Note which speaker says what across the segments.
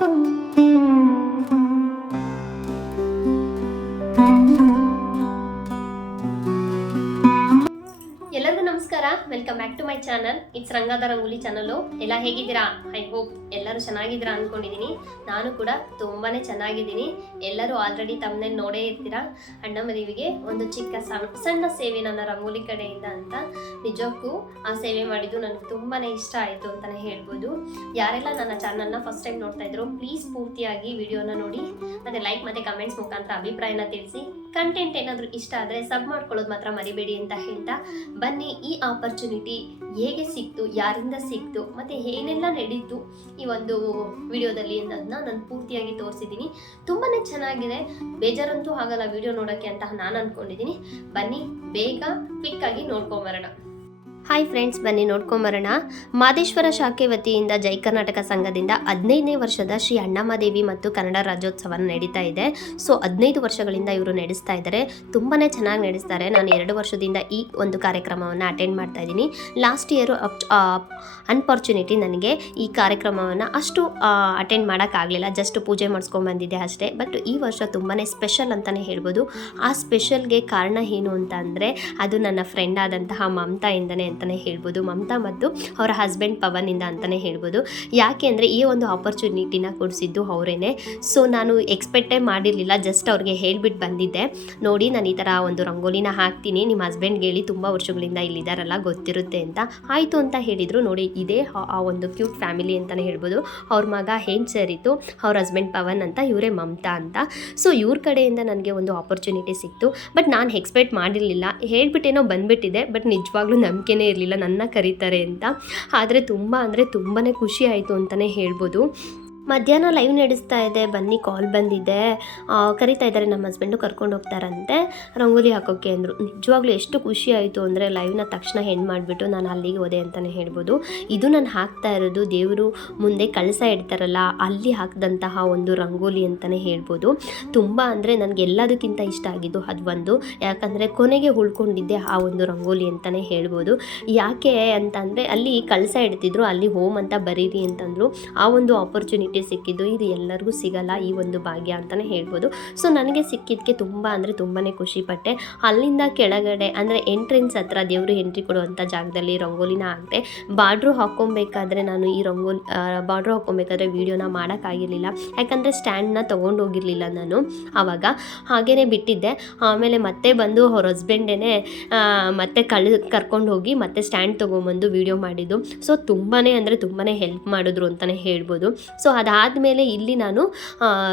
Speaker 1: ಎಲ್ಲರಿಗೂ welcome back to my channel it's ರಂಗಾದ rangoli channel ಎಲ್ಲ ಹೇಗಿದ್ದೀರಾ ಐ ಹೋಪ್ ಎಲ್ಲರೂ ಚೆನ್ನಾಗಿದ್ದೀರಾ ಅಂದ್ಕೊಂಡಿದ್ದೀನಿ ನಾನು ಕೂಡ ತುಂಬಾ ಚೆನ್ನಾಗಿದ್ದೀನಿ ಎಲ್ಲರೂ ಆಲ್ರೆಡಿ ತಮ್ಮನೇ ನೋಡೇ ಇರ್ತೀರಾ ಅಣ್ಣ ಮದುವೆಗೆ ಒಂದು ಚಿಕ್ಕ ಸಣ್ಣ ಸಣ್ಣ ಸೇವೆ ನನ್ನ ರಂಗೋಲಿ ಕಡೆಯಿಂದ ಅಂತ ನಿಜಕ್ಕೂ ಆ ಸೇವೆ ಮಾಡಿದ್ದು ನನಗೆ ತುಂಬಾ ಇಷ್ಟ ಆಯಿತು ಅಂತಲೇ ಹೇಳ್ಬೋದು. ಯಾರೆಲ್ಲ ನನ್ನ ಚಾನಲ್ನ ಫಸ್ಟ್ ಟೈಮ್ ನೋಡ್ತಾ ಇದ್ರು ಪ್ಲೀಸ್ ಪೂರ್ತಿಯಾಗಿ ವಿಡಿಯೋನ ನೋಡಿ. ಮತ್ತು ಲೈಕ್ ಮತ್ತು ಕಮೆಂಟ್ಸ್ ಮುಖಾಂತರ ಅಭಿಪ್ರಾಯನ ತಿಳಿಸಿ. ಕಂಟೆಂಟ್ ಏನಾದರೂ ಇಷ್ಟ ಆದರೆ ಸಬ್ ಮಾಡ್ಕೊಳ್ಳೋದು ಮಾತ್ರ ಮರಿಬೇಡಿ ಅಂತ ಹೇಳ್ತಾ. ಬನ್ನಿ ಈ ಆಪರ್ಚುನಿಟಿ ಹೇಗೆ ಸಿಕ್ತು, ಯಾರಿಂದ ಸಿಕ್ತು, ಮತ್ತು ಏನೆಲ್ಲ ನಡೀತು ಈ ಒಂದು ವಿಡಿಯೋದಲ್ಲಿ ಅನ್ನೋದನ್ನ ನಾನು ಪೂರ್ತಿಯಾಗಿ ತೋರಿಸಿದ್ದೀನಿ. ತುಂಬಾ ಚೆನ್ನಾಗಿದೆ. ಬೇಜಾರಂತೂ ಆಗಲ್ಲ ವಿಡಿಯೋ ನೋಡೋಕ್ಕೆ ಅಂತ ನಾನು ಅಂದ್ಕೊಂಡಿದ್ದೀನಿ ಬನ್ನಿ, ಬೇಗ ಕ್ವಿಕ್ಕಾಗಿ ನೋಡ್ಕೊಂಬರೋಣ. ಹಾಯ್ ಫ್ರೆಂಡ್ಸ್ ಬನ್ನಿ ನೋಡ್ಕೊಂಬರೋಣ ಮಾದೇಶ್ವರ ಶಾಖೆ ವತಿಯಿಂದ ಜೈ ಕರ್ನಾಟಕ ಸಂಘದಿಂದ ಹದಿನೈದನೇ ವರ್ಷದ ಶ್ರೀ ಅಣ್ಣಮ್ಮದೇವಿ ಮತ್ತು ಕನ್ನಡ ರಾಜ್ಯೋತ್ಸವ ನಡೀತಾ ಇದೆ. ಸೊ ಹದಿನೈದು ವರ್ಷಗಳಿಂದ ಇವರು ನಡೆಸ್ತಾ ಇದ್ದಾರೆ ತುಂಬಾ ಚೆನ್ನಾಗಿ ನಡೆಸ್ತಾರೆ. ನಾನು ಎರಡು ವರ್ಷದಿಂದ ಈ ಒಂದು ಕಾರ್ಯಕ್ರಮವನ್ನು ಅಟೆಂಡ್ ಮಾಡ್ತಾ ಇದ್ದೀನಿ. ಲಾಸ್ಟ್ ಇಯರು ಅನ್ಫಾರ್ಚುನೇಟ್ಲಿ ನನಗೆ ಈ ಕಾರ್ಯಕ್ರಮವನ್ನು ಅಷ್ಟು ಅಟೆಂಡ್ ಮಾಡೋಕ್ಕಾಗಲಿಲ್ಲ ಜಸ್ಟ್ ಪೂಜೆ ಮಾಡಿಸ್ಕೊಂಬಂದಿದ್ದೆ ಅಷ್ಟೇ. ಬಟ್ ಈ ವರ್ಷ ತುಂಬಾ ಸ್ಪೆಷಲ್ ಅಂತಲೇ ಹೇಳ್ಬೋದು. ಆ ಸ್ಪೆಷಲ್ಗೆ ಕಾರಣ ಏನು ಅಂತ ಅದು ನನ್ನ ಫ್ರೆಂಡ್ ಆದಂತಹ ಮಮತಾಯಿಂದನೇ ಅಂತಲೇ ಹೇಳ್ಬೋದು. ಮಮತಾ ಮತ್ತು ಅವರ ಹಸ್ಬೆಂಡ್ ಪವನಿಂದ ಅಂತಲೇ ಹೇಳ್ಬೋದು. ಯಾಕೆ ಅಂದರೆ ಈ ಒಂದು ಆಪರ್ಚುನಿಟಿನ ಕೊಡಿಸಿದ್ದು ಅವರೇನೆ. ಸೊ ನಾನು ಎಕ್ಸ್ಪೆಕ್ಟೇ ಮಾಡಿರಲಿಲ್ಲ. ಜಸ್ಟ್ ಅವ್ರಿಗೆ ಹೇಳ್ಬಿಟ್ಟು ಬಂದಿದ್ದೆ. ನೋಡಿ, ನಾನು ಈ ಥರ ಒಂದು ರಂಗೋಲಿನ ಹಾಕ್ತೀನಿ. ನಿಮ್ಮ ಹಸ್ಬೆಂಡ್ಗೆ ಹೇಳಿ ತುಂಬ ವರ್ಷಗಳಿಂದ ಇಲ್ಲಿದ್ದಾರಲ್ಲ ಗೊತ್ತಿರುತ್ತೆ ಅಂತ. ಆಯಿತು ಅಂತ ಹೇಳಿದರು. ನೋಡಿ, ಇದೇ ಆ- ಒಂದು ಕ್ಯೂಟ್ ಫ್ಯಾಮಿಲಿ ಅಂತಲೇ ಹೇಳ್ಬೋದು. ಅವ್ರ ಮಗ ಹೆಂಗೆ ಸೇರಿತ್ತು ಅವ್ರ ಹಸ್ಬೆಂಡ್ ಪವನ್ ಅಂತ, ಇವರೇ ಮಮತಾ ಅಂತ. ಸೊ ಇವ್ರ ಕಡೆಯಿಂದ ನನಗೆ ಒಂದು ಆಪರ್ಚುನಿಟಿ ಸಿಕ್ತು. ಬಟ್ ನಾನು ಎಕ್ಸ್ಪೆಕ್ಟ್ ಮಾಡಿರಲಿಲ್ಲ. ಹೇಳ್ಬಿಟ್ಟೇನೋ ಬಂದ್ಬಿಟ್ಟಿದೆ. ಬಟ್ ನಿಜವಾಗ್ಲೂ ನಂಬಿಕೆನೇ ಇರಲಿಲ್ಲ ನನ್ನ ಕರೀತಾರೆ ಅಂತ. ಆದರೆ ತುಂಬ ಅಂದರೆ ತುಂಬಾ ಖುಷಿ ಆಯಿತು ಅಂತಲೇ ಹೇಳ್ಬೋದು. ಮಧ್ಯಾಹ್ನ ಲೈವ್ ನಡೆಸ್ತಾ ಇದೆ. ಬನ್ನಿ ಕಾಲ್ ಬಂದಿದೆ. ಕರಿತಾ ಇದ್ದಾರೆ. ನಮ್ಮ ಹಸ್ಬೆಂಡು ಕರ್ಕೊಂಡು ಹೋಗ್ತಾರಂತೆ. ರಂಗೋಲಿ ಹಾಕೋಕ್ಕೆ ಅಂದರು. ನಿಜವಾಗ್ಲೂ ಎಷ್ಟು ಖುಷಿ ಆಯಿತು ಅಂದರೆ ಲೈವ್ನ ತಕ್ಷಣ ಹೆಣ್ಣು ಮಾಡಿಬಿಟ್ಟು ನಾನು ಅಲ್ಲಿಗೆ ಹೋದೆ ಅಂತಲೇ ಹೇಳ್ಬೋದು. ಇದು ನಾನು ಹಾಕ್ತಾ ಇರೋದು ದೇವರು ಮುಂದೆ ಕಳಸ ಇಡ್ತಾರಲ್ಲ, ಅಲ್ಲಿ ಹಾಕಿದಂತಹ ಒಂದು ರಂಗೋಲಿ ಅಂತಲೇ ಹೇಳ್ಬೋದು. ತುಂಬ ಅಂದರೆ ನನಗೆ ಎಲ್ಲದಕ್ಕಿಂತ ಇಷ್ಟ ಆಗಿದ್ದು ಅದು ಒಂದು. ಯಾಕಂದರೆ ಕೊನೆಗೆ ಉಳ್ಕೊಂಡಿದ್ದೆ ಆ ಒಂದು ರಂಗೋಲಿ ಅಂತಲೇ ಹೇಳ್ಬೋದು. ಯಾಕೆ ಅಂತಂದರೆ ಅಲ್ಲಿ ಕಳಸ ಇಡ್ತಿದ್ರು, ಅಲ್ಲಿ ಹೋಮ್ ಅಂತ ಬರೀರಿ ಅಂತಂದರು. ಆ ಒಂದು ಆಪರ್ಚುನಿಟಿ ಸಿಕ್ಕಿದ್ದು, ಇದು ಎಲ್ಲರಿಗೂ ಸಿಗಲ್ಲ ಈ ಒಂದು ಭಾಗ್ಯ ಅಂತಲೇ ಹೇಳ್ಬೋದು. ಸೊ ನನಗೆ ಸಿಕ್ಕಿದ್ದಕ್ಕೆ ತುಂಬ ಅಂದರೆ ತುಂಬಾ ಖುಷಿಪಟ್ಟೆ. ಅಲ್ಲಿಂದ ಕೆಳಗಡೆ ಅಂದರೆ ಎಂಟ್ರೆನ್ಸ್ ಹತ್ರ ದೇವರು ಎಂಟ್ರಿ ಕೊಡುವಂಥ ಜಾಗದಲ್ಲಿ ರಂಗೋಲಿನ ಹಾಕಿದೆ ಬಾರ್ಡ್ರು ಹಾಕ್ಕೊಬೇಕಾದ್ರೆ ನಾನು ಈ ರಂಗೋಲಿ ಬಾರ್ಡ್ರು ಹಾಕ್ಕೊಬೇಕಾದ್ರೆ ವೀಡಿಯೋನ ಮಾಡೋಕ್ಕಾಗಿರಲಿಲ್ಲ. ಯಾಕಂದರೆ ಸ್ಟ್ಯಾಂಡ್ನ ತೊಗೊಂಡು ಹೋಗಿರಲಿಲ್ಲ ನಾನು ಆವಾಗ ಹಾಗೇ ಬಿಟ್ಟಿದ್ದೆ. ಆಮೇಲೆ ಮತ್ತೆ ಬಂದು ಅವ್ರ ಹಸ್ಬೆಂಡೇ ಮತ್ತೆ ಕಳ್ ಕರ್ಕೊಂಡು ಹೋಗಿ ಮತ್ತೆ ಸ್ಟ್ಯಾಂಡ್ ತೊಗೊಂಬಂದು ವೀಡಿಯೋ ಮಾಡಿದ್ದು. ಸೊ ತುಂಬಾ ಅಂದರೆ ತುಂಬಾ ಹೆಲ್ಪ್ ಮಾಡಿದ್ರು ಅಂತಲೇ ಹೇಳ್ಬೋದು. ಸೊ ಅದಾದಮೇಲೆ ಇಲ್ಲಿ ನಾನು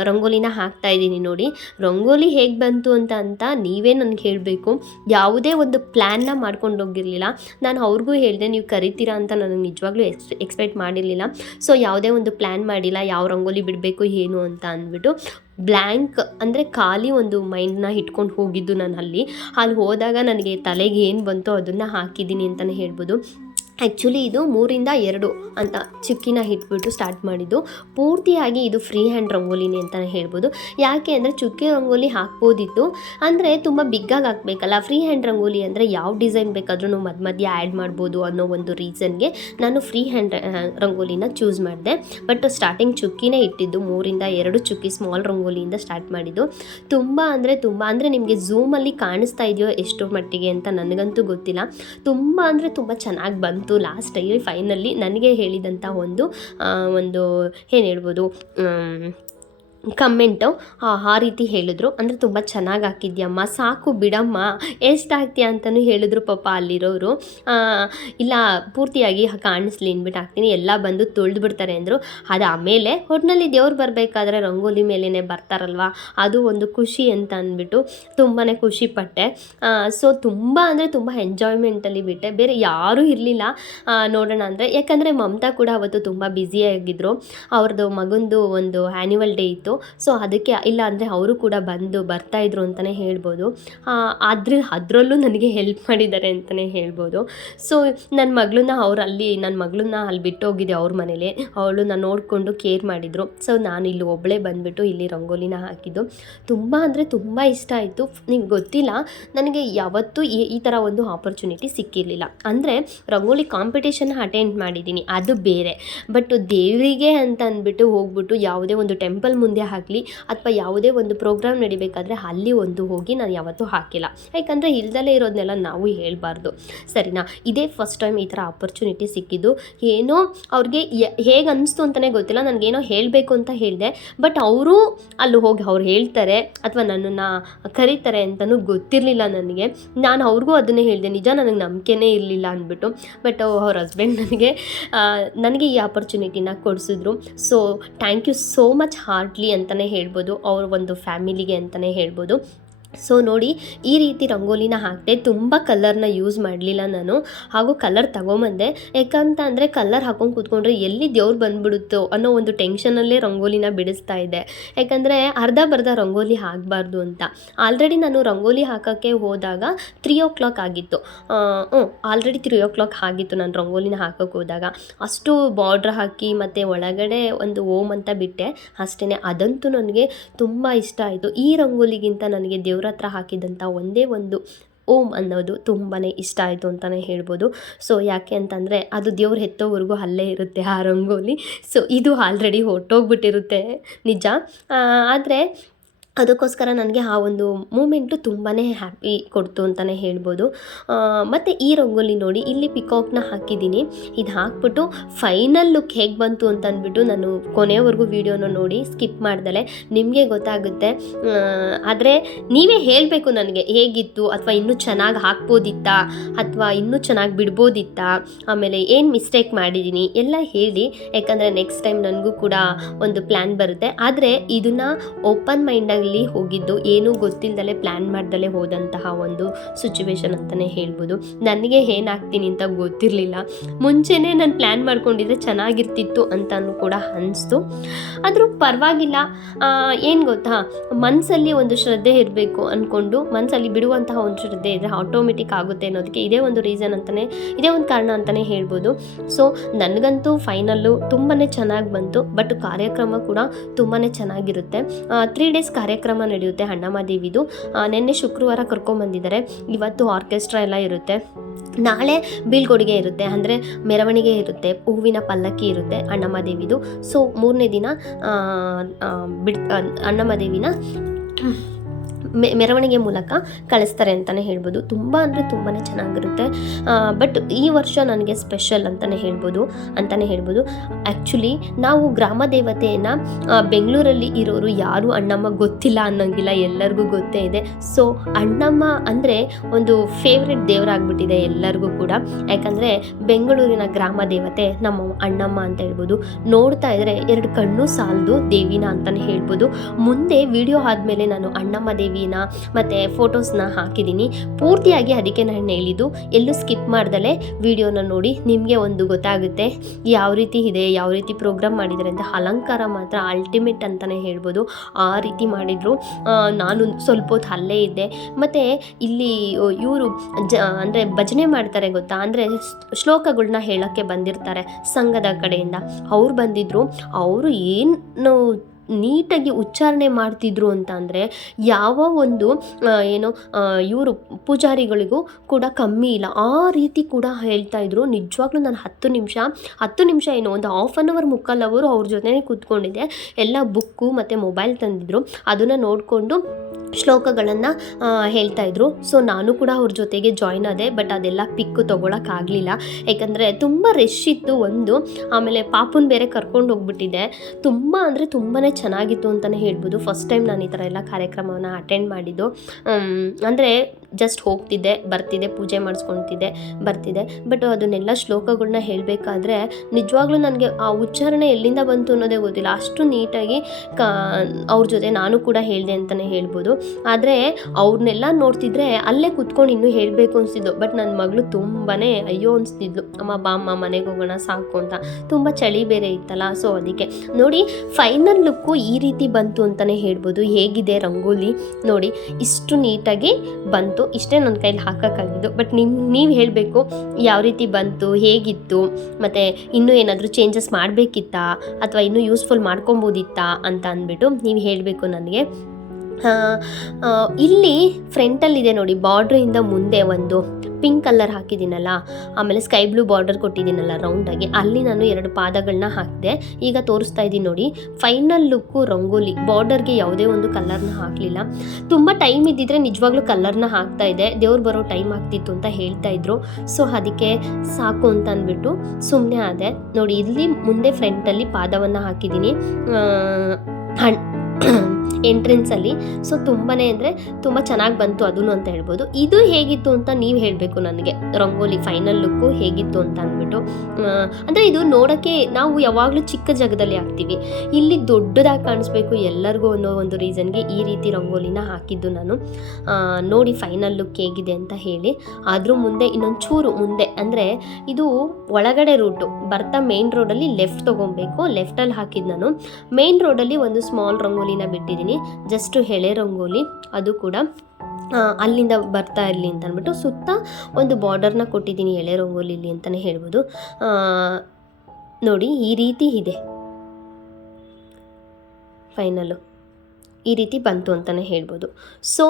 Speaker 1: ರಂಗೋಲಿನ ಹಾಕ್ತಾ ಇದ್ದೀನಿ ನೋಡಿ. ರಂಗೋಲಿ ಹೇಗೆ ಬಂತು ಅಂತ ಅಂತ ನೀವೇ ನನಗೆ ಹೇಳಬೇಕು. ಯಾವುದೇ ಒಂದು ಪ್ಲ್ಯಾನ್ನ ಮಾಡ್ಕೊಂಡು ಹೋಗಿರಲಿಲ್ಲ. ನಾನು ಅವ್ರಿಗೂ ಹೇಳಿದೆ, ನೀವು ಕರಿತೀರಾ ಅಂತ ನನಗೆ ನಿಜವಾಗ್ಲೂ ಎಕ್ಸ್, ಎಕ್ಸ್ಪೆಕ್ಟ್ ಮಾಡಿರಲಿಲ್ಲ. ಸೊ, ಯಾವುದೇ ಒಂದು ಪ್ಲ್ಯಾನ್ ಮಾಡಿಲ್ಲ. ಯಾವ ರಂಗೋಲಿ ಬಿಡಬೇಕು, ಏನು ಅಂತ ಅಂದ್ಬಿಟ್ಟು ಬ್ಲ್ಯಾಂಕ್ ಅಂದರೆ ಖಾಲಿ ಒಂದು ಮೈಂಡ್ನ ಇಟ್ಕೊಂಡು ಹೋಗಿದ್ದು ನಾನು ಅಲ್ಲಿ ಅಲ್ಲಿ ಹೋದಾಗ ನನಗೆ ತಲೆಗೆ ಏನು ಬಂತೋ ಅದನ್ನು ಹಾಕಿದ್ದೀನಿ ಅಂತಲೇ ಹೇಳ್ಬೋದು. ಆ್ಯಕ್ಚುಲಿ ಇದು ಮೂರಿಂದ ಎರಡು ಅಂತ ಚುಕ್ಕಿನ ಇಟ್ಬಿಟ್ಟು ಸ್ಟಾರ್ಟ್ ಮಾಡಿದ್ದು. ಪೂರ್ತಿಯಾಗಿ ಇದು ಫ್ರೀ ಹ್ಯಾಂಡ್ ರಂಗೋಲಿನೇ ಅಂತಲೇ ಹೇಳ್ಬೋದು. ಯಾಕೆ ಅಂದರೆ ಚುಕ್ಕಿ ರಂಗೋಲಿ ಹಾಕ್ಬೋದಿತ್ತು. ಅಂದರೆ ತುಂಬ ಬಿಗ್ಗಾಗಿ ಹಾಕಬೇಕಲ್ಲ. ಫ್ರೀ ಹ್ಯಾಂಡ್ ರಂಗೋಲಿ ಅಂದರೆ ಯಾವ ಡಿಸೈನ್ ಬೇಕಾದ್ರೂ ಮಧ್ಯ ಮಧ್ಯ ಆ್ಯಡ್ ಮಾಡ್ಬೋದು ಅನ್ನೋ ಒಂದು ರೀಸನ್ಗೆ ನಾನು ಫ್ರೀ ಹ್ಯಾಂಡ್ ರಂಗೋಲಿನ ಚೂಸ್ ಮಾಡಿದೆ. ಬಟ್ ಸ್ಟಾರ್ಟಿಂಗ್ ಚುಕ್ಕಿನೇ ಇಟ್ಟಿದ್ದು, ಮೂರಿಂದ ಎರಡು ಚುಕ್ಕಿ ಸ್ಮಾಲ್ ರಂಗೋಲಿಯಿಂದ ಸ್ಟಾರ್ಟ್ ಮಾಡಿದ್ದು. ತುಂಬ ಅಂದರೆ ತುಂಬ, ಅಂದರೆ ನಿಮಗೆ ಝೂಮಲ್ಲಿ ಕಾಣಿಸ್ತಾ ಇದೆಯೋ ಎಷ್ಟು ಮಟ್ಟಿಗೆ ಅಂತ ನನಗಂತೂ ಗೊತ್ತಿಲ್ಲ. ತುಂಬ ಅಂದರೆ ತುಂಬ ಚೆನ್ನಾಗಿ ಬಂತು. ಲಾಸ್ಟ್ ಫೈನಲ್ಲಿ ನನಗೆ ಹೇಳಿದಂಥ ಒಂದು ಒಂದು ಏನು ಹೇಳ್ಬೋದು ಕಮೆಂಟು. ಆ ರೀತಿ ಹೇಳಿದ್ರು. ಅಂದರೆ ತುಂಬ ಚೆನ್ನಾಗಿ ಹಾಕಿದ್ಯಮ್ಮ. ಸಾಕು ಬಿಡಮ್ಮ. ಎಷ್ಟು ಹಾಕ್ತೀಯ ಅಂತಲೂ ಹೇಳಿದ್ರು ಪಾಪ ಅಲ್ಲಿರೋರು. ಇಲ್ಲ, ಪೂರ್ತಿಯಾಗಿ ಕಾಣಿಸ್ಲಿ ಅಂದ್ಬಿಟ್ಟು ಹಾಕ್ತೀನಿ. ಎಲ್ಲ ಬಂದು ತೊಳೆದು ಬಿಡ್ತಾರೆ ಅಂದರು. ಅದು ಆಮೇಲೆ ಒಟ್ಟಿನಲ್ಲಿ ದೇವ್ರು ಬರಬೇಕಾದ್ರೆ ರಂಗೋಲಿ ಮೇಲೇ ಬರ್ತಾರಲ್ವ? ಅದು ಒಂದು ಖುಷಿ ಅಂತ ಅಂದ್ಬಿಟ್ಟು ತುಂಬಾ ಖುಷಿ ಪಟ್ಟೆ. ಸೊ ತುಂಬ ಅಂದರೆ ತುಂಬ ಎಂಜಾಯ್ಮೆಂಟಲ್ಲಿ ಬಿಟ್ಟೆ. ಬೇರೆ ಯಾರೂ ಇರಲಿಲ್ಲ. ನೋಡೋಣ ಅಂದರೆ. ಯಾಕಂದರೆ ಮಮತಾ ಕೂಡ ಅವತ್ತು ತುಂಬ ಬ್ಯುಸಿಯಾಗಿದ್ದರು ಅವ್ರದ್ದು ಮಗಂದು ಒಂದು ಆ್ಯನ್ಯುವಲ್ ಡೇ ಇತ್ತು. ಸೊ ಅದಕ್ಕೆ ಇಲ್ಲ ಅಂದರೆ ಅವರು ಕೂಡ ಬಂದು ಬರ್ತಾಯಿದ್ರು ಅಂತಲೇ ಹೇಳ್ಬೋದು. ಅದ್ರ ಅದರಲ್ಲೂ ನನಗೆ ಹೆಲ್ಪ್ ಮಾಡಿದ್ದಾರೆ ಅಂತಲೇ ಹೇಳ್ಬೋದು. ಸೊ ನನ್ನ ಮಗಳನ್ನ ಅವ್ರು ಅಲ್ಲಿ ನನ್ನ ಮಗಳನ್ನ ಅಲ್ಲಿ ಬಿಟ್ಟೋಗಿದ್ದೆ ಅವ್ರ ಮನೇಲಿ. ಅವಳನ್ನ ನೋಡಿಕೊಂಡು ಕೇರ್ ಮಾಡಿದರು. ಸೊ ನಾನು ಇಲ್ಲಿ ಒಬ್ಬಳೇ ಬಂದುಬಿಟ್ಟು ಇಲ್ಲಿ ರಂಗೋಲಿನ ಹಾಕಿದ್ದು. ತುಂಬ ಅಂದರೆ ತುಂಬ ಇಷ್ಟ ಆಯಿತು. ನಿಮ್ಗೆ ಗೊತ್ತಿಲ್ಲ, ನನಗೆ ಯಾವತ್ತೂ ಈ ಥರ ಒಂದು ಆಪರ್ಚುನಿಟಿ ಸಿಕ್ಕಿರಲಿಲ್ಲ. ಅಂದರೆ ರಂಗೋಲಿ ಕಾಂಪಿಟೇಷನ್ ಅಟೆಂಡ್ ಮಾಡಿದ್ದೀನಿ. ಅದು ಬೇರೆ. ಬಟ್ ದೇವರಿಗೆ ಅಂತ ಅಂದ್ಬಿಟ್ಟು ಹೋಗ್ಬಿಟ್ಟು ಯಾವುದೇ ಒಂದು ಟೆಂಪಲ್ ಮುಂದೆ ಆಗಲಿ ಅಥವಾ ಯಾವುದೇ ಒಂದು ಪ್ರೋಗ್ರಾಮ್ ನಡಿಬೇಕಾದ್ರೆ ಅಲ್ಲಿ ಒಂದು ಹೋಗಿ ನಾನು ಯಾವತ್ತೂ ಹಾಕಿಲ್ಲ. ಯಾಕಂದರೆ ಇಲ್ದಲೇ ಇರೋದನ್ನೆಲ್ಲ ನಾವು ಹೇಳಬಾರ್ದು. ಸರಿನಾ? ಇದೇ ಫಸ್ಟ್ ಟೈಮ್ ಈ ಥರ ಆಪರ್ಚುನಿಟಿ ಸಿಕ್ಕಿದ್ದು. ಏನೋ ಅವ್ರಿಗೆ ಹೇಗೆ ಅನಿಸ್ತು ಅಂತಲೇ ಗೊತ್ತಿಲ್ಲ. ನನಗೇನೋ ಹೇಳಬೇಕು ಅಂತ ಹೇಳಿದೆ. ಬಟ್ ಅವರು ಅಲ್ಲಿ ಹೋಗಿ ಅವ್ರು ಹೇಳ್ತಾರೆ ಅಥವಾ ನನ್ನನ್ನು ಕರೀತಾರೆ ಅಂತಲೂ ಗೊತ್ತಿರಲಿಲ್ಲ ನನಗೆ. ನಾನು ಅವ್ರಿಗೂ ಅದನ್ನೇ ಹೇಳಿದೆ. ನಿಜ ನನಗೆ ನಂಬಿಕೆನೇ ಇರಲಿಲ್ಲ ಅಂದ್ಬಿಟ್ಟು. ಬಟ್ ಅವ್ರ ಹಸ್ಬೆಂಡ್ ನನಗೆ ನನಗೆ ಈ ಆಪರ್ಚುನಿಟಿನ ಕೊಡಿಸಿದ್ರು. So thank you so much heartly ಅಂತಲೇ ಹೇಳ್ಬೋದು ಅವ್ರ ಒಂದು ಫ್ಯಾಮಿಲಿಗೆ ಅಂತಲೇ ಹೇಳ್ಬೋದು. ಸೊ ನೋಡಿ, ಈ ರೀತಿ ರಂಗೋಲಿನ ಹಾಕಿದೆ ತುಂಬ ಕಲರ್ನ ಯೂಸ್ ಮಾಡಲಿಲ್ಲ ನಾನು. ಹಾಗೂ ಕಲರ್ ತಗೊಂಬಂದೆ. ಯಾಕಂತ ಅಂದರೆ ಕಲರ್ ಹಾಕೊಂಡು ಕೂತ್ಕೊಂಡ್ರೆ ಎಲ್ಲಿ ದೇವ್ರು ಬಂದ್ಬಿಡುತ್ತೋ ಅನ್ನೋ ಒಂದು ಟೆನ್ಷನಲ್ಲೇ ರಂಗೋಲಿನ ಬಿಡಿಸ್ತಾ ಇದ್ದೆ ಯಾಕಂದರೆ ಅರ್ಧ ಬರ್ಧ ರಂಗೋಲಿ ಹಾಕಬಾರ್ದು ಅಂತ. ಆಲ್ರೆಡಿ ನಾನು ರಂಗೋಲಿ ಹಾಕೋಕ್ಕೆ ಹೋದಾಗ ತ್ರೀ ಓ ಕ್ಲಾಕ್ ಆಗಿತ್ತು. ಹ್ಞೂ ಆಲ್ರೆಡಿ ತ್ರೀ ಓ ಕ್ಲಾಕ್ ಆಗಿತ್ತು ನಾನು ರಂಗೋಲಿನ ಹಾಕೋಕ್ಕೆ ಹೋದಾಗ. ಅಷ್ಟು ಬಾರ್ಡ್ರ್ ಹಾಕಿ ಮತ್ತು ಒಳಗಡೆ ಒಂದು ಓಮ್ ಅಂತ ಬಿಟ್ಟೆ. ಅಷ್ಟೇ ಅದಂತೂ ನನಗೆ ತುಂಬ ಇಷ್ಟ ಆಯಿತು. ಈ ರಂಗೋಲಿಗಿಂತ ನನಗೆ ದೇವ್ರ ಹತ್ರ ಹಾಕಿದಂಥ ಒಂದೇ ಒಂದು ಓಂ ಅನ್ನೋದು ತುಂಬಾ ಇಷ್ಟ ಆಯಿತು ಅಂತಲೇ ಹೇಳ್ಬೋದು. ಸೊ, ಯಾಕೆ ಅಂತಂದರೆ ಅದು ದೇವ್ರು ಹೆತ್ತೋವರೆಗೂ ಅಲ್ಲೇ ಇರುತ್ತೆ ಆ ರಂಗೋಲಿ. ಸೊ, ಇದು ಆಲ್ರೆಡಿ ಹೊರ್ಟೋಗ್ಬಿಟ್ಟಿರುತ್ತೆ. ನಿಜ? ಆದರೆ ಅದಕ್ಕೋಸ್ಕರ ನನಗೆ ಆ ಒಂದು ಮೂಮೆಂಟು ತುಂಬಾ ಹ್ಯಾಪಿ ಕೊಡ್ತು ಅಂತಲೇ ಹೇಳ್ಬೋದು. ಮತ್ತು ಈ ರಂಗೋಲಿ ನೋಡಿ ಇಲ್ಲಿ ಪಿಕಾಕ್ನ ಹಾಕಿದ್ದೀನಿ. ಇದು ಹಾಕ್ಬಿಟ್ಟು ಫೈನಲ್ ಲುಕ್ ಹೇಗೆ ಬಂತು ಅಂತ ಅಂದ್ಬಿಟ್ಟು ನಾನು ಕೊನೆಯವರೆಗೂ ವೀಡಿಯೋನ ನೋಡಿ ಸ್ಕಿಪ್ ಮಾಡ್ದಲೆ. ನಿಮಗೆ ಗೊತ್ತಾಗುತ್ತೆ. ಆದರೆ ನೀವೇ ಹೇಳಬೇಕು ನನಗೆ ಹೇಗಿತ್ತು ಅಥವಾ ಇನ್ನೂ ಚೆನ್ನಾಗಿ ಹಾಕ್ಬೋದಿತ್ತಾ ಅಥವಾ ಇನ್ನೂ ಚೆನ್ನಾಗಿ ಬಿಡ್ಬೋದಿತ್ತಾ. ಆಮೇಲೆ ಏನು ಮಿಸ್ಟೇಕ್ ಮಾಡಿದ್ದೀನಿ ಎಲ್ಲ ಹೇಳಿ. ಯಾಕಂದರೆ ನೆಕ್ಸ್ಟ್ ಟೈಮ್ ನನಗೂ ಕೂಡ ಒಂದು ಪ್ಲ್ಯಾನ್ ಬರುತ್ತೆ. ಆದರೆ ಇದನ್ನು ಓಪನ್ ಮೈಂಡಾಗಿ ಹೋಗಿದ್ದು, ಏನೂ ಗೊತ್ತಿಲ್ಲದೆ ಪ್ಲ್ಯಾನ್ ಮಾಡ್ದಲೇ ಹೋದಂತಹ ಒಂದು ಸಿಚುವೇಶನ್ ಅಂತಲೇ ಹೇಳ್ಬೋದು. ನನಗೆ ಏನಾಗ್ತೀನಿ ಅಂತ ಗೊತ್ತಿರಲಿಲ್ಲ. ಮುಂಚೆನೇ ನಾನು ಪ್ಲ್ಯಾನ್ ಮಾಡ್ಕೊಂಡಿದ್ರೆ ಚೆನ್ನಾಗಿರ್ತಿತ್ತು ಅಂತಲೂ ಕೂಡ ಅನಿಸ್ತು. ಆದರೂ ಪರವಾಗಿಲ್ಲ. ಏನು ಗೊತ್ತಾ? ಮನಸ್ಸಲ್ಲಿ ಒಂದು ಶ್ರದ್ಧೆ ಇರಬೇಕು ಅಂದ್ಕೊಂಡು ಮನಸ್ಸಲ್ಲಿ ಬಿಡುವಂತಹ ಒಂದು ಶ್ರದ್ಧೆ ಇದ್ದರೆ ಆಟೋಮೆಟಿಕ್ ಆಗುತ್ತೆ ಅನ್ನೋದಕ್ಕೆ ಇದೇ ಒಂದು ರೀಸನ್ ಅಂತಲೇ ಇದೇ ಒಂದು ಕಾರಣ ಅಂತಲೇ ಹೇಳ್ಬೋದು. ಸೊ ನನಗಂತೂ ಫೈನಲ್ಲು ತುಂಬಾ ಚೆನ್ನಾಗಿ ಬಂತು ಬಟ್ ಕಾರ್ಯಕ್ರಮ ಕೂಡ ತುಂಬಾ ಚೆನ್ನಾಗಿರುತ್ತೆ. ತ್ರೀ ಡೇಸ್ ಕಾರ್ಯಕ್ರಮ ನಡೆಯುತ್ತೆ ಅಣ್ಣಮಾದೇವಿದು. ದೇವಿದು ನಿನ್ನೆ ಶುಕ್ರವಾರ ಕರ್ಕೊಂಬಂದಿದ್ದಾರೆ ಇವತ್ತು ಆರ್ಕೆಸ್ಟ್ರಾ ಎಲ್ಲ ಇರುತ್ತೆ. ನಾಳೆ ಬೀಳ್ಕೊಡುಗೆ ಇರುತ್ತೆ, ಅಂದರೆ ಮೆರವಣಿಗೆ ಇರುತ್ತೆ, ಹೂವಿನ ಪಲ್ಲಕ್ಕಿ ಇರುತ್ತೆ ಅಣ್ಣಮ್ಮದೇವಿದು ಸೊ ಮೂರನೇ ದಿನ ಬಿಡ್ ಅಣ್ಣಮ್ಮ ಮೆ ಮೆರವಣಿಗೆ ಮೂಲಕ ಕಳಿಸ್ತಾರೆ ಅಂತಲೇ ಹೇಳ್ಬೋದು. ತುಂಬ ಅಂದರೆ ತುಂಬಾ ಚೆನ್ನಾಗಿರುತ್ತೆ. ಬಟ್ ಈ ವರ್ಷ ನನಗೆ ಸ್ಪೆಷಲ್ ಅಂತಲೇ ಹೇಳ್ಬೋದು ಅಂತಲೇ ಹೇಳ್ಬೋದು. ಆ್ಯಕ್ಚುಲಿ ನಾವು ಗ್ರಾಮ ದೇವತೆಯನ್ನು ಬೆಂಗಳೂರಲ್ಲಿ ಇರೋರು ಯಾರು ಅಣ್ಣಮ್ಮ ಗೊತ್ತಿಲ್ಲ ಅನ್ನೋಂಗಿಲ್ಲ, ಎಲ್ಲರಿಗೂ ಗೊತ್ತೇ ಇದೆ. ಸೊ ಅಣ್ಣಮ್ಮ ಅಂದರೆ ಒಂದು ಫೇವ್ರೆಟ್ ದೇವರಾಗ್ಬಿಟ್ಟಿದೆ ಎಲ್ಲರಿಗೂ ಕೂಡ. ಯಾಕಂದರೆ ಬೆಂಗಳೂರಿನ ಗ್ರಾಮ ದೇವತೆ ನಮ್ಮ ಅಣ್ಣಮ್ಮ ಅಂತ ಹೇಳ್ಬೋದು. ನೋಡ್ತಾ ಇದ್ದರೆ ಎರಡು ಕಣ್ಣು ಸಾಲದು ದೇವಿನ ಅಂತಲೇ ಹೇಳ್ಬೋದು. ಮುಂದೆ ವಿಡಿಯೋ ಆದಮೇಲೆ ನಾನು ಅಣ್ಣಮ್ಮ ದೇವಿನ ಮತ್ತು ಫೋಟೋಸ್ನ ಹಾಕಿದ್ದೀನಿ ಪೂರ್ತಿಯಾಗಿ ಅದಕ್ಕೆ ನಾನು ಹೇಳಿದ್ದು, ಎಲ್ಲೂ ಸ್ಕಿಪ್ ಮಾಡ್ದಲೇ ವಿಡಿಯೋನ ನೋಡಿ ನಿಮಗೆ ಒಂದು ಗೊತ್ತಾಗುತ್ತೆ ಯಾವ ರೀತಿ ಇದೆ, ಯಾವ ರೀತಿ ಪ್ರೋಗ್ರಾಮ್ ಮಾಡಿದ್ದಾರೆ ಅಂತ. ಅಲಂಕಾರ ಮಾತ್ರ ಅಲ್ಟಿಮೇಟ್ ಅಂತಲೇ ಹೇಳ್ಬೋದು. ಆ ರೀತಿ ಮಾಡಿದರು. ನಾನು ಸ್ವಲ್ಪ ಹೊತ್ತು ಅಲ್ಲೇ ಇದ್ದೆ. ಮತ್ತು ಇಲ್ಲಿ ಇವರು ಜ, ಅಂದರೆ ಭಜನೆ ಮಾಡ್ತಾರೆ ಗೊತ್ತಾ? ಅಂದರೆ ಶ್ಲೋಕಗಳನ್ನ ಹೇಳೋಕ್ಕೆ ಬಂದಿರ್ತಾರೆ ಸಂಘದ ಕಡೆಯಿಂದ. ಅವ್ರು ಬಂದಿದ್ದರು ಅವರು ಏನು ನೀಟಾಗಿ ಉಚ್ಚಾರಣೆ ಮಾಡ್ತಿದ್ರು ಅಂತ ಅಂದರೆ ಯಾವ ಒಂದು ಏನು ಇವರು ಪೂಜಾರಿಗಳಿಗೂ ಕೂಡ ಕಮ್ಮಿ ಇಲ್ಲ. ಆ ರೀತಿ ಕೂಡ ಹೇಳ್ತಾ ಇದ್ರು. ನಿಜವಾಗ್ಲೂ ನಾನು ಹತ್ತು ನಿಮಿಷ ಹತ್ತು ನಿಮಿಷ ಏನು, ಒಂದು ಹಾಫ್ ಆನ್ ಅವರ್ ಮುಕ್ಕಾಲು ಅವರು ಅವ್ರ ಜೊತೆ ಕೂತ್ಕೊಂಡಿದ್ದೆ. ಎಲ್ಲ ಬುಕ್ಕು ಮತ್ತು ಮೊಬೈಲ್ ತಂದಿದ್ರು. ಅದನ್ನು ನೋಡಿಕೊಂಡು ಶ್ಲೋಕಗಳನ್ನು ಹೇಳ್ತಾ ಇದ್ರು. ಸೊ ನಾನು ಕೂಡ ಅವ್ರ ಜೊತೆಗೆ ಜಾಯ್ನ್ ಆದೆ ಬಟ್ ಅದೆಲ್ಲ ಪಿಕ್ ತೊಗೊಳಕ್ಕಾಗಲಿಲ್ಲ ಯಾಕಂದರೆ ತುಂಬ ರಶ್ ಇತ್ತು ಒಂದು. ಆಮೇಲೆ ಪಾಪುನ್ ಬೇರೆ ಕರ್ಕೊಂಡು ಹೋಗ್ಬಿಟ್ಟಿದೆ. ತುಂಬ ಅಂದರೆ ತುಂಬಾ ಚೆನ್ನಾಗಿತ್ತು ಅಂತಲೇ ಹೇಳ್ಬೋದು. ಫಸ್ಟ್ ಟೈಮ್ ನಾನು ಈ ಥರ ಎಲ್ಲ ಕಾರ್ಯಕ್ರಮವನ್ನು ಅಟೆಂಡ್ ಮಾಡಿದ್ದು. ಅಂದರೆ ಜಸ್ಟ್ ಹೋಗ್ತಿದ್ದೆ, ಬರ್ತಿದ್ದೆ, ಪೂಜೆ ಮಾಡಿಸ್ಕೊಳ್ತಿದ್ದೆ ಬರ್ತಿದ್ದೆ. ಬಟ್ ಅದನ್ನೆಲ್ಲ ಶ್ಲೋಕಗಳನ್ನ ಹೇಳಬೇಕಾದ್ರೆ ನಿಜವಾಗ್ಲೂ ನನಗೆ ಆ ಉಚ್ಚಾರಣೆ ಎಲ್ಲಿಂದ ಬಂತು ಅನ್ನೋದೇ ಗೊತ್ತಿಲ್ಲ. ಅಷ್ಟು ನೀಟಾಗಿ ಕಾ, ಅವ್ರ ಜೊತೆ ನಾನು ಕೂಡ ಹೇಳಿದೆ ಅಂತಲೇ ಹೇಳ್ಬೋದು. ಆದರೆ ಅವ್ರನ್ನೆಲ್ಲ ನೋಡ್ತಿದ್ರೆ ಅಲ್ಲೇ ಕುತ್ಕೊಂಡು ಇನ್ನೂ ಹೇಳಬೇಕು ಅನಿಸ್ತಿದ್ದು ಬಟ್ ನನ್ನ ಮಗಳು ತುಂಬಾ ಅಯ್ಯೋ ಅನಿಸ್ತಿದ್ಲು. ಅಮ್ಮ, ಬಾ ಅಮ್ಮ, ಮನೆಗೆ ಹೋಗೋಣ ಸಾಕು ಅಂತ. ತುಂಬ ಚಳಿ ಬೇರೆ ಇತ್ತಲ್ಲ ಸೊ ಅದಕ್ಕೆ. ನೋಡಿ ಫೈನಲ್ ಲುಕ್ಕು ಈ ರೀತಿ ಬಂತು ಅಂತಲೇ ಹೇಳ್ಬೋದು. ಹೇಗಿದೆ ರಂಗೋಲಿ? ನೋಡಿ, ಇಷ್ಟು ನೀಟಾಗಿ ಬಂತು. ಇಷ್ಟೇ ನನ್ನ ಕೈಲಿ ಹಾಕೋಕ್ಕಾಗಿದ್ದು. ಬಟ್ ನಿಮ್ಮ ನೀವು ಹೇಳಬೇಕು, ಯಾವ ರೀತಿ ಬಂತು, ಹೇಗಿತ್ತು, ಮತ್ತು ಇನ್ನೂ ಏನಾದರೂ ಚೇಂಜಸ್ ಮಾಡಬೇಕಿತ್ತಾ, ಅಥವಾ ಇನ್ನೂ ಯೂಸ್ಫುಲ್ ಮಾಡ್ಕೊಬೋದಿತ್ತಾ ಅಂತ ಅಂದ್ಬಿಟ್ಟು ನೀವು ಹೇಳಬೇಕು ನನಗೆ. ಇಲ್ಲಿ ಫ್ರಂಟಲ್ಲಿದೆ ನೋಡಿ ಬಾರ್ಡ್ರಿಂದ ಮುಂದೆ ಒಂದು ಪಿಂಕ್ ಕಲರ್ ಹಾಕಿದ್ದೀನಲ್ಲ, ಆಮೇಲೆ ಸ್ಕೈ ಬ್ಲೂ ಬಾರ್ಡರ್ ಕೊಟ್ಟಿದ್ದೀನಲ್ಲ ರೌಂಡಾಗಿ ಅಲ್ಲಿ ನಾನು ಎರಡು ಪಾದಗಳನ್ನ ಹಾಕಿದೆ, ಈಗ ತೋರಿಸ್ತಾ ಇದ್ದೀನಿ ನೋಡಿ ಫೈನಲ್ ಲುಕ್ಕು ರಂಗೋಲಿ ಬಾರ್ಡರ್ಗೆ ಯಾವುದೇ ಒಂದು ಕಲರ್ನ ಹಾಕಲಿಲ್ಲ. ತುಂಬ ಟೈಮ್ ಇದ್ದಿದ್ರೆ ನಿಜವಾಗ್ಲೂ ಕಲರ್ನ ಹಾಕ್ತಾ ಇದೆ ದೇವ್ರು ಬರೋ ಟೈಮ್ ಆಗ್ತಿತ್ತು ಅಂತ ಹೇಳ್ತಾ ಇದ್ರು. ಸೊ ಅದಕ್ಕೆ ಸಾಕು ಅಂತ ಅಂದ್ಬಿಟ್ಟು ಸುಮ್ಮನೆ ಆದೆ. ನೋಡಿ, ಇಲ್ಲಿ ಮುಂದೆ ಫ್ರಂಟಲ್ಲಿ ಪಾದವನ್ನು ಹಾಕಿದ್ದೀನಿ. ಹಣ್ ಎಂಟ್ರೆನ್ಸಲ್ಲಿ ಸೊ ತುಂಬಾ ಅಂದರೆ ತುಂಬ ಚೆನ್ನಾಗಿ ಬಂತು ಅದನ್ನು ಅಂತ ಹೇಳ್ಬೋದು. ಇದು ಹೇಗಿತ್ತು ಅಂತ ನೀವು ಹೇಳಬೇಕು ನನಗೆ. ರಂಗೋಲಿ ಫೈನಲ್ ಲುಕ್ಕು ಹೇಗಿತ್ತು ಅಂತ ಅಂದ್ಬಿಟ್ಟು. ಅಂದರೆ ಇದು ನೋಡೋಕ್ಕೆ ನಾವು ಯಾವಾಗಲೂ ಚಿಕ್ಕ ಜಾಗದಲ್ಲಿ ಹಾಕ್ತೀವಿ ಇಲ್ಲಿ ದೊಡ್ಡದಾಗಿ ಕಾಣಿಸ್ಬೇಕು ಎಲ್ಲರಿಗೂ ಅನ್ನೋ ಒಂದು ರೀಸನ್ಗೆ ಈ ರೀತಿ ರಂಗೋಲಿನ ಹಾಕಿದ್ದು ನಾನು. ನೋಡಿ ಫೈನಲ್ ಲುಕ್ ಹೇಗಿದೆ ಅಂತ ಹೇಳಿ. ಆದರೂ ಮುಂದೆ ಇನ್ನೊಂದು ಚೂರು ಮುಂದೆ ಅಂದರೆ ಇದು ಒಳಗಡೆ ರೂಟು ಬರ್ತಾ ಮೇನ್ ರೋಡಲ್ಲಿ ಲೆಫ್ಟ್ ತೊಗೊಬೇಕು. ಲೆಫ್ಟಲ್ಲಿ ಹಾಕಿದ್ದು ನಾನು. ಮೇನ್ ರೋಡಲ್ಲಿ ಒಂದು ಸ್ಮಾಲ್ ರಂಗೋಲಿನ ಬಿಟ್ಟಿದ್ದೀನಿ ಜಸ್ಟು ಎಳೆ ರಂಗೋಲಿ ಅದು ಕೂಡ ಅಲ್ಲಿಂದ ಬರ್ತಾ ಇರಲಿ ಅಂತ ಅಂದ್ಬಿಟ್ಟು ಸುತ್ತ ಒಂದು ಬಾರ್ಡರ್ನ ಕೊಟ್ಟಿದ್ದೀನಿ ಎಳೆ ರಂಗೋಲಿಲಿ ಅಂತಲೇ ಹೇಳ್ಬೋದು. ನೋಡಿ ಈ ರೀತಿ ಇದೆ. ಫೈನಲು ಈ ರೀತಿ ಬಂತು ಅಂತಲೇ ಹೇಳ್ಬೋದು. ಸೊ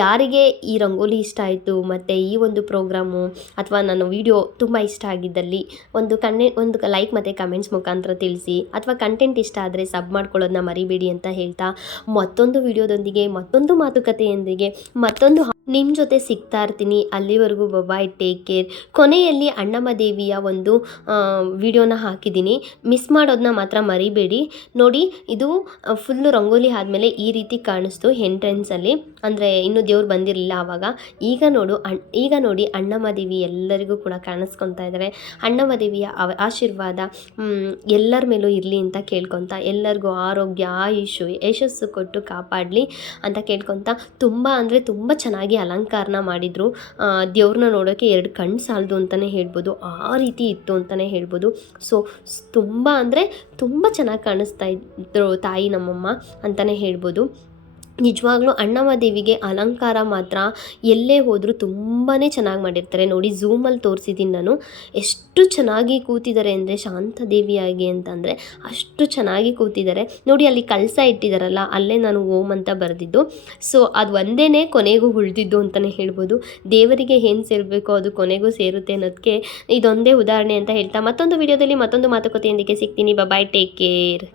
Speaker 1: ಯಾರಿಗೆ ಈ ರಂಗೋಲಿ ಇಷ್ಟ ಆಯಿತು, ಮತ್ತು ಈ ಒಂದು ಪ್ರೋಗ್ರಾಮು ಅಥವಾ ನನ್ನ ವಿಡಿಯೋ ತುಂಬ ಇಷ್ಟ ಆಗಿದ್ದಲ್ಲಿ ಒಂದು ಕಣ್ಣೆ, ಒಂದು ಲೈಕ್ ಮತ್ತು ಕಮೆಂಟ್ಸ್ ಮುಖಾಂತರ ತಿಳಿಸಿ, ಅಥವಾ ಕಂಟೆಂಟ್ ಇಷ್ಟ ಆದರೆ ಸಬ್ ಮಾಡ್ಕೊಳ್ಳೋದನ್ನ ಮರಿಬೇಡಿ ಅಂತ ಹೇಳ್ತಾ ಮತ್ತೊಂದು ವಿಡಿಯೋದೊಂದಿಗೆ, ಮತ್ತೊಂದು ಮಾತುಕತೆಯೊಂದಿಗೆ, ಮತ್ತೊಂದು ನಿಮ್ಮ ಜೊತೆ ಸಿಗ್ತಾ ಇರ್ತೀನಿ. ಅಲ್ಲಿವರೆಗೂ ಬಬಾಯ್ ಟೇಕ್ ಕೇರ್ ಕೊನೆಯಲ್ಲಿ ಅಣ್ಣಮ್ಮ ದೇವಿಯ ಒಂದು ವಿಡಿಯೋನ ಹಾಕಿದ್ದೀನಿ. ಮಿಸ್ ಮಾಡೋದನ್ನ ಮಾತ್ರ ಮರಿಬೇಡಿ. ನೋಡಿ, ಇದು ಫುಲ್ಲು ರಂಗೋಲಿ ಆದಮೇಲೆ ಈ ರೀತಿ ಕಾಣಿಸ್ತು ಎಂಟ್ರೆನ್ಸಲ್ಲಿ ಅಂದರೆ ಇನ್ನೂ ದೇವ್ರು ಬಂದಿರಲಿಲ್ಲ ಆವಾಗ ಈಗ ನೋಡು ಈಗ ನೋಡಿ ಅಣ್ಣಮ್ಮ ದೇವಿ ಎಲ್ಲರಿಗೂ ಕೂಡ ಕಾಣಿಸ್ಕೊತಾ ಇದ್ದಾರೆ ಅಣ್ಣಮ್ಮ ದೇವಿಯ ಆಶೀರ್ವಾದ ಎಲ್ಲರ ಮೇಲೂ ಇರಲಿ ಅಂತ ಕೇಳ್ಕೊತ, ಎಲ್ಲರಿಗೂ ಆರೋಗ್ಯ, ಆಯುಷು, ಯಶಸ್ಸು ಕೊಟ್ಟು ಕಾಪಾಡಲಿ ಅಂತ ಕೇಳ್ಕೊತ, ತುಂಬ ಅಂದರೆ ತುಂಬ ಚೆನ್ನಾಗಿ ಅಲಂಕಾರನ ಮಾಡಿದ್ರು. ದೇವ್ರನ್ನ ನೋಡೋಕ್ಕೆ ಎರಡು ಕಣ್ಣು ಸಾಲದು ಅಂತಲೇ ಹೇಳ್ಬೋದು. ಆ ರೀತಿ ಇತ್ತು ಅಂತಲೇ ಹೇಳ್ಬೋದು. ಸೊ ತುಂಬ ಅಂದರೆ ತುಂಬ ಚೆನ್ನಾಗಿ ಕಾಣಿಸ್ತಾ ಇದ್ರು ತಾಯಿ ನಮ್ಮಮ್ಮ ಅಂತಲೇ ಹೇಳ್ಬೋದು. ನಿಜವಾಗ್ಲೂ ಅಣ್ಣಮ್ಮ ದೇವಿಗೆ ಅಲಂಕಾರ ಮಾತ್ರ ಎಲ್ಲೇ ಹೋದರೂ ತುಂಬಾ ಚೆನ್ನಾಗಿ ಮಾಡಿರ್ತಾರೆ. ನೋಡಿ ಝೂಮಲ್ಲಿ ತೋರಿಸಿದ್ದೀನಿ ನಾನು. ಎಷ್ಟು ಚೆನ್ನಾಗಿ ಕೂತಿದ್ದಾರೆ ಅಂದರೆ ಶಾಂತ ದೇವಿಯಾಗಿ ಅಂತಂದರೆ ಅಷ್ಟು ಚೆನ್ನಾಗಿ ಕೂತಿದ್ದಾರೆ. ನೋಡಿ, ಅಲ್ಲಿ ಕಳಸ ಇಟ್ಟಿದ್ದಾರಲ್ಲ ಅಲ್ಲೇ ನಾನು ಓಂ ಅಂತ ಬರೆದಿದ್ದು. ಸೊ ಅದು ಒಂದೇ ಕೊನೆಗೂ ಉಳಿದಿದ್ದು ಅಂತಲೇ ಹೇಳ್ಬೋದು. ದೇವರಿಗೆ ಏನು ಸೇರಬೇಕು, ಅದು ಕೊನೆಗೂ ಸೇರುತ್ತೆ ಅನ್ನೋದಕ್ಕೆ ಇದೊಂದೇ ಉದಾಹರಣೆ ಅಂತ ಹೇಳ್ತಾ ಮತ್ತೊಂದು ವಿಡಿಯೋದಲ್ಲಿ ಮತ್ತೊಂದು ಮಾತುಕತೆಯೊಂದಿಗೆ ಸಿಗ್ತೀನಿ. Bye take care